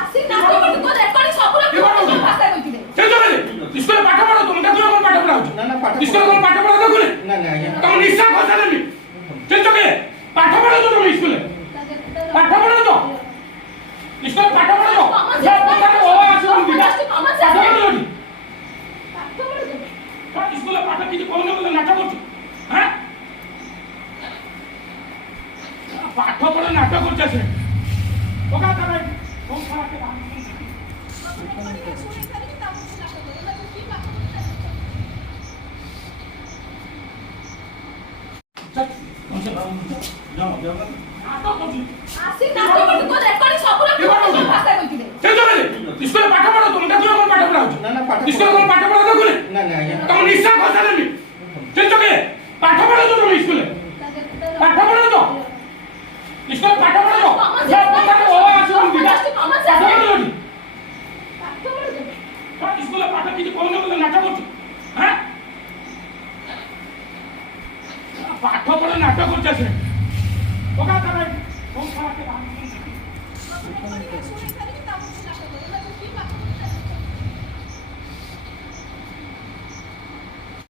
আসি না তো তো রেকর্ডিং সবুরা ভাষা কইতিলে সেই জন্য স্কুলে পাঠ পড়া তুমি দেখো কোন পাঠ পড়া হচ্ছে না না পাঠ স্কুলে কোন পাঠ পড়া দেখো না না আজ্ঞা তুমি নিশ্চয় কথা নেবি সেই জন্য পাঠ পড়া তো তুমি স্কুলে পাঠ পড়া তো স্কুলে পাঠ পড়া তো সব কথা ও আছে তুমি দিদা আমার পাঠ সাথে পড়া তো স্কুলে পাঠ কিছু কোন না নাটক করছো হ্যাঁ পাঠ পড়া নাটক করছে ওকা করে কোন খারাপে দাম আসি না তো রেকর্ডিং সবুরা ভাষা কইতিলে সেই জন্য স্কুলে পাঠ পড়া তুমি দেখো কোন পাঠ পড়া হচ্ছে না না পাঠ স্কুলে কোন পাঠ পড়া দেখো না না আজ্ঞা তুমি নিশ্চয় কথা নেবি সেই জন্য পাঠ পড়া তো তুমি স্কুলে পাঠ পড়া তো স্কুলে পাঠ পড়া তো সব কথা ও আছে তুমি দিদা আমার সাথে স্কুলে পাঠ কিছু কোন নাটক করছো হ্যাঁ পাঠ পড়া নাটক করছে ওকা করে কোন খারাপে দাম